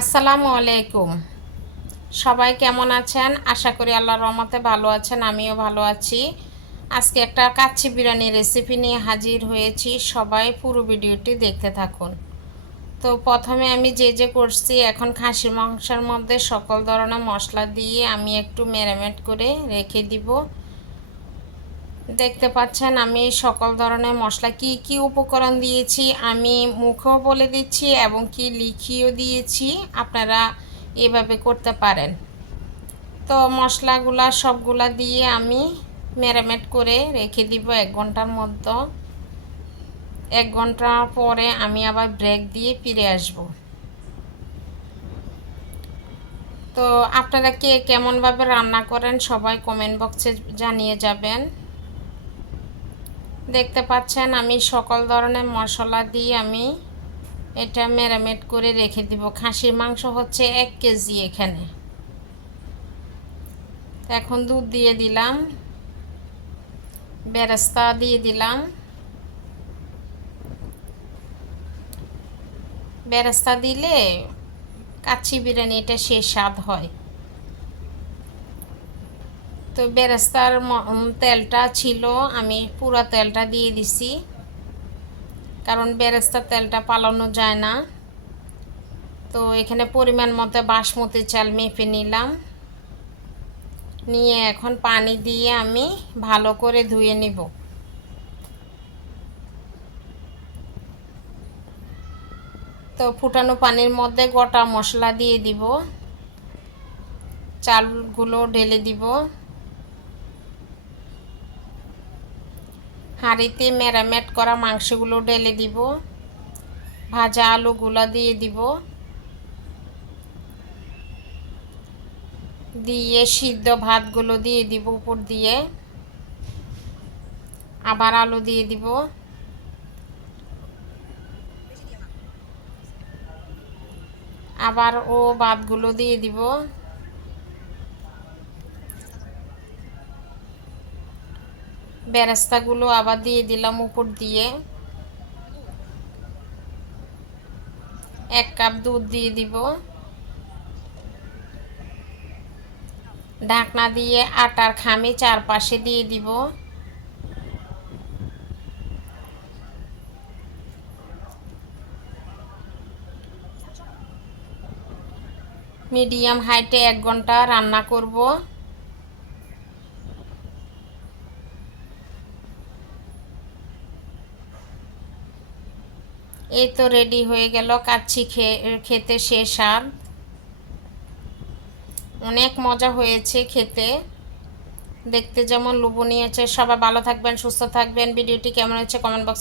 আসসালামু আলাইকুম। সবাই কেমন আছেন? আশা করি আল্লাহর রহমতে ভালো আছেন, আমিও ভালো আছি। আজকে একটা কাচ্চি বিরিয়ানি রেসিপি নিয়ে হাজির হয়েছি। সবাই পুরো ভিডিওটি দেখতে থাকুন। তো প্রথমে আমি যে করছি, এখন খাসির মাংসের মধ্যে সকল ধরনের মশলা দিয়ে আমি একটু ম্যারিনেট করে রেখে দিব। দেখতে পাচ্ছেন আমি সকল ধরনের মশলা কি কি উপকরণ দিয়েছি আমি মুখেও বলে দিচ্ছি এবং কি লিখিয়েও দিয়েছি। আপনারা এভাবে করতে পারেন। তো মশলাগুলা সবগুলা দিয়ে আমি ম্যারিনেট করে রেখে দিব 1 ঘন্টার মতো। 1 ঘন্টা পরে আমি আবার ব্রেক দিয়ে ফিরে আসব। তো আপনারা কে কেমনভাবে রান্না করেন সবাই কমেন্ট বক্সে জানিয়ে যাবেন। দেখতে পাচ্ছেন আমি সকল ধরনের মশলা দিয়ে আমি এটা ম্যারিনেট করে রেখে দিব। খাসির মাংস হচ্ছে 1 কেজি এখানে। এখন দুধ দিয়ে দিলাম, বেরেস্তা দিয়ে দিলাম। বেরেস্তা দিলে কাচ্চি বিরিয়ানিটা সেই স্বাদ হয়। তো বেরেস্তার তেলটা ছিল, আমি পুরো তেলটা দিয়ে দিছি, কারণ বেরেস্তার তেলটা পালানো যায় না। তো এখানে পরিমাণ মতো বাসমতি চাল মেপে নিলাম, নিয়ে এখন পানি দিয়ে আমি ভালো করে ধুয়ে নিব। তো ফুটানো পানির মধ্যে গোটা মশলা দিয়ে দিব, চালগুলো ঢেলে দিব, হাঁড়িতে ম্যারিনেট করা মাংসগুলো ঢেলে দিব, ভাজা আলুগুলো দিয়ে দিব, দিয়ে সিদ্ধ ভাতগুলো দিয়ে দিব উপর দিয়ে, আবার আলু দিয়ে দিব, আবার ও ভাতগুলো দিয়ে দিব, বেরেস্তাগুলো আবার দিয়ে দিলাম উপর দিয়ে, 1 কাপ দুধ দিয়ে দিব, ঢাকনা দিয়ে আটার খামি চারপাশে দিয়ে দিব, মিডিয়াম হাইটে 1 ঘন্টা রান্না করব। এই তো রেডি হয়ে গেল কাচ্চি, খেতে শেষ স্বাদ, অনেক মজা হয়েছে খেতে, দেখতে যেমন লোভনীয়। সবাই ভালো থাকবেন, সুস্থ থাকবেন। ভিডিওটি কেমন হয়েছে কমেন্ট বক্স